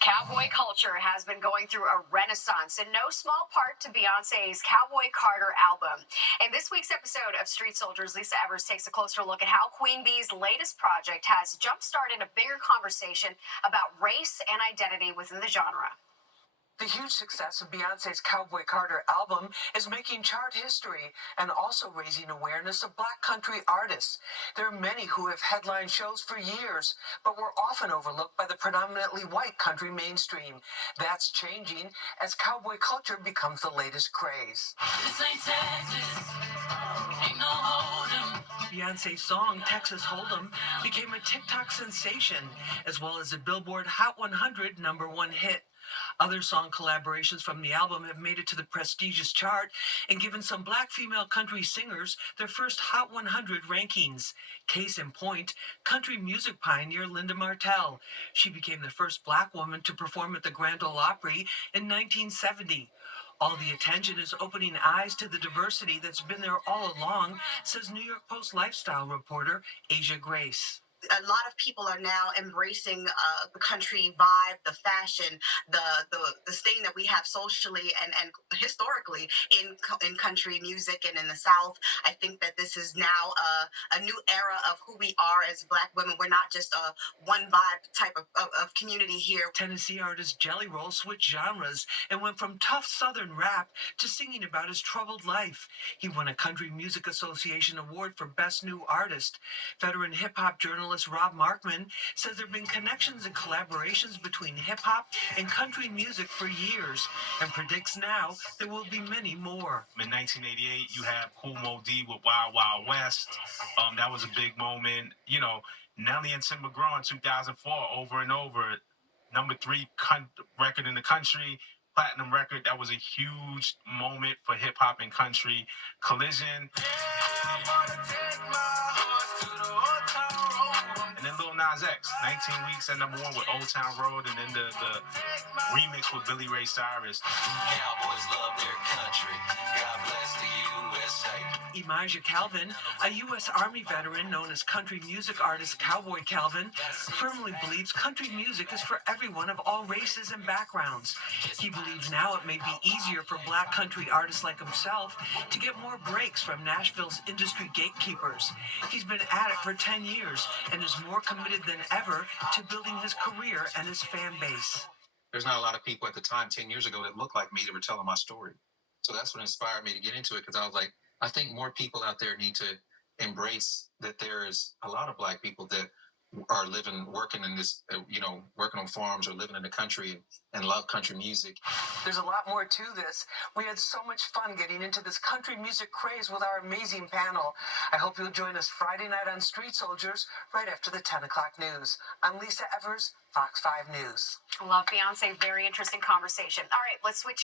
Cowboy culture has been going through a renaissance, in no small part to Beyonce's Cowboy Carter album. In this week's episode of Street Soldiers, Lisa Evers takes a closer look at how Queen Bee's latest project has jump-started a bigger conversation about race and identity within the genre. The huge success of Beyonce's Cowboy Carter album is making chart history and also raising awareness of Black country artists. There are many who have headlined shows for years, but were often overlooked by the predominantly white country mainstream. That's changing as cowboy culture becomes the latest craze. This ain't Texas, ain't no hold'em. Beyonce's song Texas Hold'em became a TikTok sensation, as well as a Billboard Hot 100 #1 hit. Other song collaborations from the album have made it to the prestigious chart and given some Black female country singers their first Hot 100 rankings. Case in point, country music pioneer Linda Martell. She became the first Black woman to perform at the Grand Ole Opry in 1970. All the attention is opening eyes to the diversity that's been there all along, says New York Post lifestyle reporter Asia Grace. A lot of people are now embracing the country vibe, the fashion, the stain that we have socially and historically in country music and in the South. I think that this is now a new era of who we are as Black women. We're not just a one vibe type of community here. Tennessee artist Jelly Roll switched genres and went from tough Southern rap to singing about his troubled life. He won a Country Music Association award for Best New Artist. Veteran hip-hop journalist Rob Markman says there have been connections and collaborations between hip-hop and country music for years and predicts now there will be many more. In 1988, you have Kool Moe Dee with Wild Wild West. That was a big moment. You know, Nelly and Tim McGraw in 2004, over and over. #3 record in the country, platinum record. That was a huge moment for hip-hop and country. Collision. And then Lil Nas X, 19 weeks at #1 with Old Town Road, and then the remix with Billy Ray Cyrus. Cowboys love their country. God bless the USA. Elijah Calvin, a U.S. Army veteran known as country music artist Cowboy Calvin, firmly believes country music is for everyone of all races and backgrounds. He believes now it may be easier for Black country artists like himself to get more breaks from Nashville's industry gatekeepers. He's been at it for 10 years and is more committed than ever to building his career and his fan base. There's not a lot of people at the time, 10 years ago, that looked like me that were telling my story. So that's what inspired me to get into it, because I was like, I think more people out there need to embrace that there is a lot of Black people that are living, working in this, working on farms or living in the country and love country music. There's a lot more to this. We had so much fun getting into this country music craze with our amazing panel. I hope you'll join us Friday night on Street Soldiers right after the 10 o'clock news. I'm Lisa Evers, Fox 5 News. I love Beyonce. Very interesting conversation. All right, let's switch